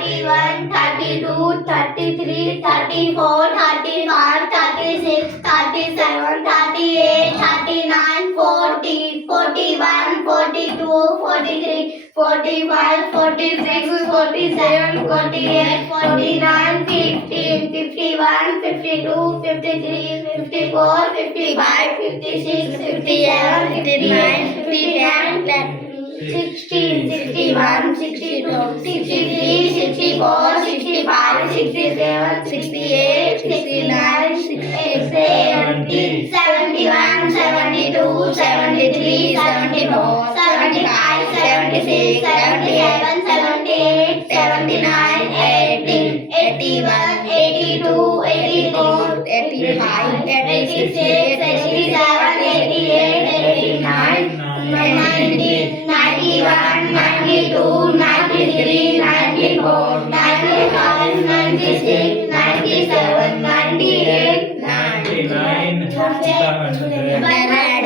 31, 32, 33, 34, 35, 36, 37, 38, 39, 40, 41, 42, 43, 45, 46, 47, 48, 49, 50, 51, 52, 53, 54, 55, 56, 57, 59, 59, 60, 61, 62, 63, 64, 65, 67, 68, 69, 70, 71, 72, 73, 74, 75, 76, 77, 78, 79, 80, 81, 82, 84, 85, 86, 87, 88, 89, 90, 91, 92, 93, 94, 95, 96, 97, 98, 99, 100.